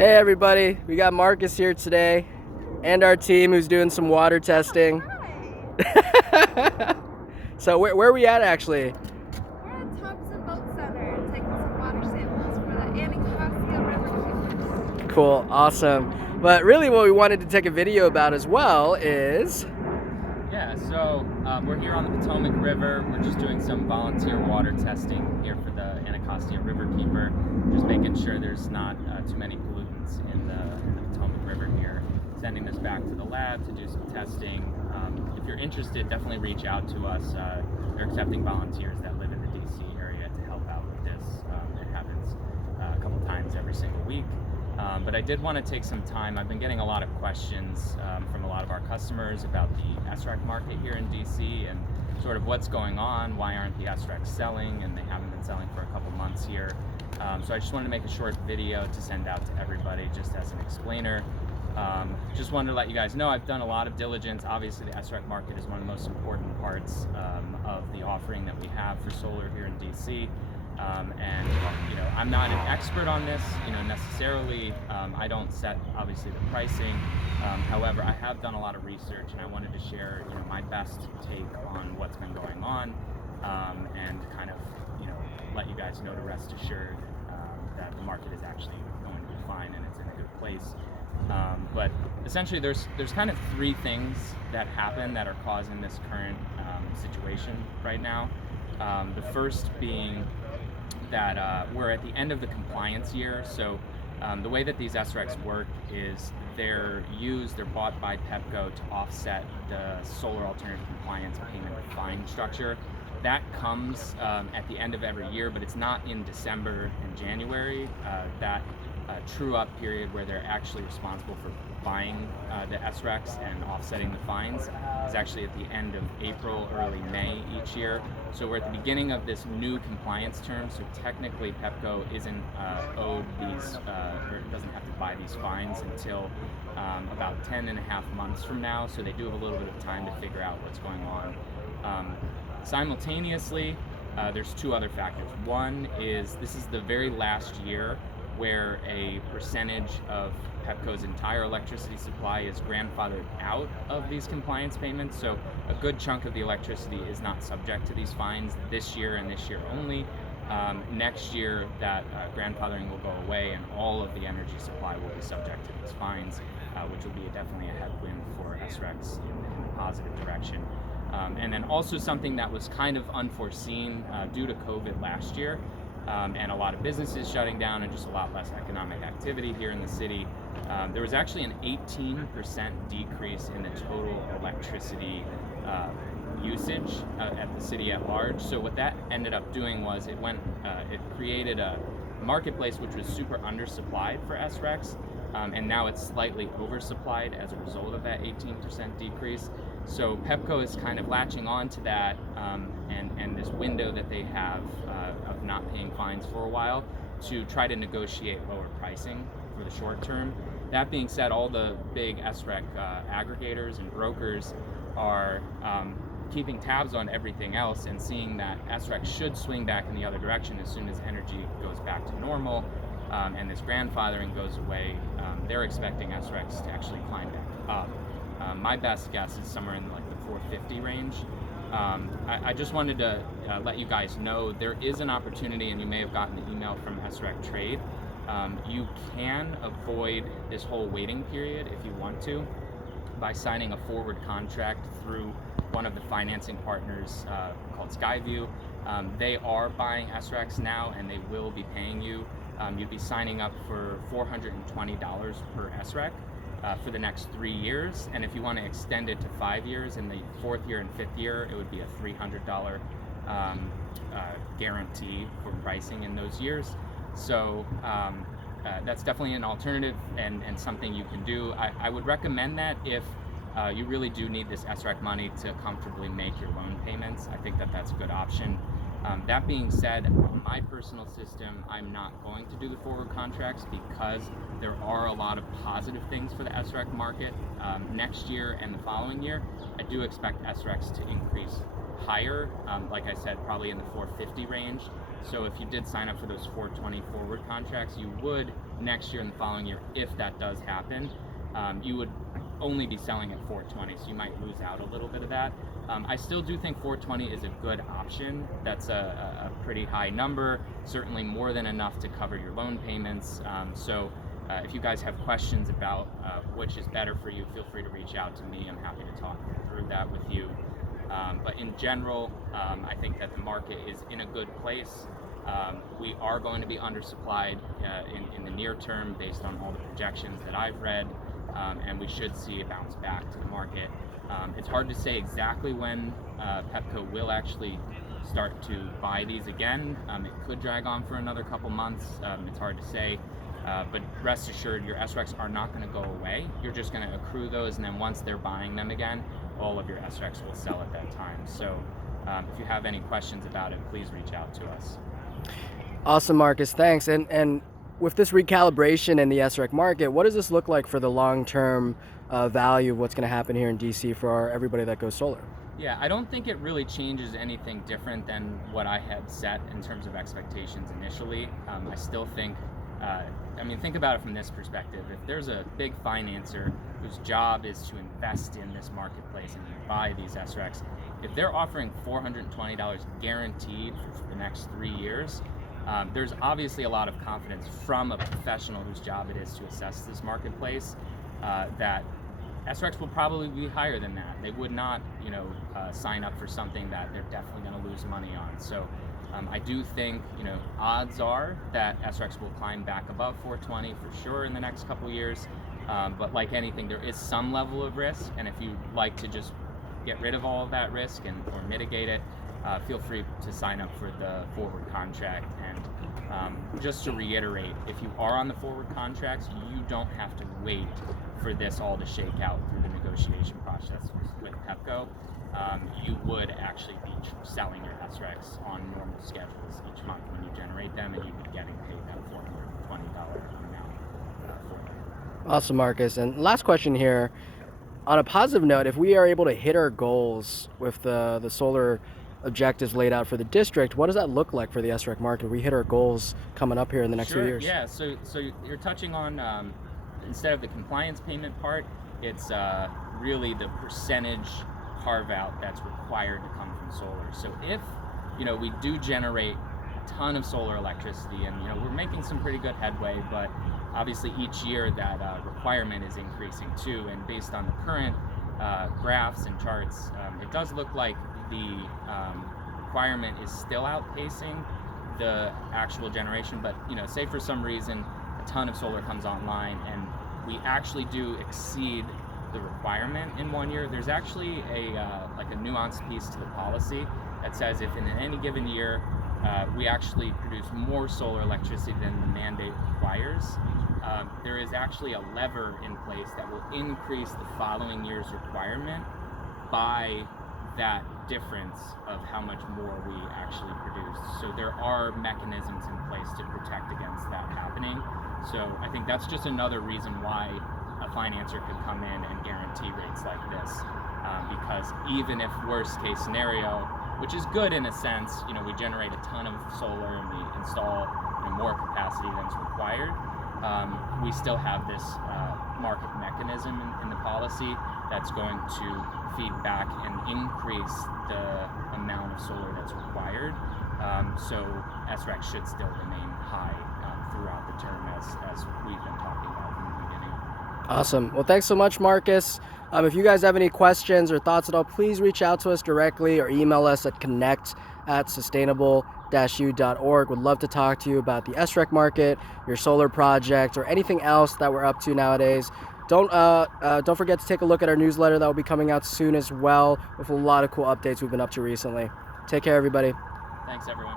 Hey everybody, we got Marcus here today and our team who's doing some water testing. So where are we at actually? We're at Thompson Boat Center taking some water samples for the Anacostia Riverkeeper. Cool, awesome. But really what we wanted to take a video about as well is... Yeah, so we're here on the Potomac River. We're just doing some volunteer water testing here for the Anacostia Riverkeeper, just making sure there's not too many pollutants in the Potomac River here. Sending this back to the lab to do some testing. If you're interested, definitely reach out to us. They're accepting volunteers that live in the DC area to help out with this. It happens a couple times every single week. But I did want to take some time. I've been getting a lot of questions from a lot of our customers about the SREC market here in DC and sort of what's going on, why aren't the SRECs selling, and they haven't been selling for a couple months here. So I just wanted to make a short video to send out to everybody just as an explainer. Just wanted to let you guys know I've done a lot of diligence. Obviously the SREC market is one of the most important parts of the offering that we have for solar here in DC. And you know, I'm not an expert on this, necessarily. I don't set obviously the pricing. However, I have done a lot of research, and I wanted to share, my best take on what's been going on, and kind of, let you guys know to rest assured that the market is actually going to be fine and it's in a good place. But essentially, there's kind of three things that happen that are causing this current situation right now. The first being that we're at the end of the compliance year. So the way that these SRECs work is they're bought by PEPCO to offset the solar alternative compliance payment fine structure. That comes at the end of every year, but it's not in December and January. That true up period where they're actually responsible for buying the SRECs and offsetting the fines is actually at the end of April, early May each year. So we're at the beginning of this new compliance term, so technically PEPCO isn't owed these, or doesn't have to buy these fines until about 10.5 months from now, so they do have a little bit of time to figure out what's going on. Simultaneously, there's two other factors. One is this is the very last year where a percentage of PEPCO's entire electricity supply is grandfathered out of these compliance payments. So a good chunk of the electricity is not subject to these fines this year and this year only. Next year, that grandfathering will go away and all of the energy supply will be subject to these fines, which will be definitely a headwind for SRECs in a positive direction. And then also something that was kind of unforeseen due to COVID last year, and a lot of businesses shutting down and just a lot less economic activity here in the city. There was actually an 18% decrease in the total electricity usage at the city at large. So what that ended up doing was it created a marketplace which was super undersupplied for SRECs, and now it's slightly oversupplied as a result of that 18% decrease. So PEPCO is kind of latching on to that and this window that they have of not paying fines for a while to try to negotiate lower pricing for the short term. That being said, all the big SREC aggregators and brokers are keeping tabs on everything else and seeing that SREC should swing back in the other direction as soon as energy goes back to normal and this grandfathering goes away. They're expecting SRECs to actually climb back up. My best guess is somewhere in like the 450 range. I just wanted to let you guys know there is an opportunity, and you may have gotten the email from SREC Trade. You can avoid this whole waiting period if you want to by signing a forward contract through one of the financing partners called Skyview. They are buying SRECs now, and they will be paying you. You'd be signing up for $420 per SREC. For the next 3 years, and if you want to extend it to 5 years, in the 4th year and 5th year, it would be a $300 guarantee for pricing in those years. So that's definitely an alternative and something you can do. I would recommend that if you really do need this SREC money to comfortably make your loan payments. I think that that's a good option. That being said, on my personal system, I'm not going to do the forward contracts because there are a lot of positive things for the SREC market next year and the following year. I do expect SRECs to increase higher, like I said, probably in the 450 range. So if you did sign up for those 420 forward contracts, you would next year and the following year, if that does happen, you would only be selling at 420, so you might lose out a little bit of that. I still do think 420 is a good option. That's a pretty high number, certainly more than enough to cover your loan payments. So if you guys have questions about which is better for you, feel free to reach out to me. I'm happy to talk through that with you. But in general, I think that the market is in a good place. We are going to be undersupplied in the near term based on all the projections that I've read, and we should see a bounce back to the market. It's hard to say exactly when Pepco will actually start to buy these again. It could drag on for another couple months. It's hard to say, but rest assured your SRECs are not going to go away. You're just going to accrue those, and then once they're buying them again, all of your SRECs will sell at that time. So if you have any questions about it, please reach out to us. Awesome, Marcus. Thanks. And with this recalibration in the SREC market, what does this look like for the long-term value of what's going to happen here in DC for everybody that goes solar? Yeah, I don't think it really changes anything different than what I had set in terms of expectations initially. I still think, think about it from this perspective. If there's a big financer whose job is to invest in this marketplace and buy these SRECs, if they're offering $420 guaranteed for the next 3 years, there's obviously a lot of confidence from a professional whose job it is to assess this marketplace that SRECs will probably be higher than that. They would not, sign up for something that they're definitely going to lose money on. So I do think, odds are that SRECs will climb back above 420 for sure in the next couple of years. But like anything, there is some level of risk, and if you like to just get rid of all of that risk or mitigate it, feel free to sign up for the forward contract. And just to reiterate, if you are on the forward contracts, you don't have to wait for this all to shake out through the negotiation process with Pepco. You would actually be selling your SRECs on normal schedules each month when you generate them, and you'd be getting paid that $420 amount for them. Awesome, Marcus. And last question here. On a positive note, if we are able to hit our goals with the solar objectives laid out for the district, what does that look like for the SREC market? We hit our goals coming up here in the next few years. Yeah, so you're touching on, instead of the compliance payment part, it's really the percentage carve out that's required to come from solar. So if we do generate a ton of solar electricity, and we're making some pretty good headway, but obviously each year that requirement is increasing too, and based on the current graphs and charts, it does look like the requirement is still outpacing the actual generation. But say for some reason a ton of solar comes online and we actually do exceed the requirement in 1 year, there's actually a nuanced piece to the policy that says if in any given year we actually produce more solar electricity than the mandate requires, there is actually a lever in place that will increase the following year's requirement by that difference of how much more we actually produce. So there are mechanisms in place to protect against that happening. So I think that's just another reason why a financer could come in and guarantee rates like this, because even if worst case scenario, which is good in a sense, we generate a ton of solar and we install more capacity than is required, we still have this market mechanism in the policy that's going to feed back and increase the amount of solar that's required. So SREC should still remain high throughout the term as we've been talking about from the beginning. Awesome. Well, thanks so much, Marcus. If you guys have any questions or thoughts at all, please reach out to us directly or email us at connect@sustainable-u.org. Would love to talk to you about the SREC market, your solar project, or anything else that we're up to nowadays. Don't forget to take a look at our newsletter that will be coming out soon as well, with a lot of cool updates we've been up to recently. Take care, everybody. Thanks, everyone.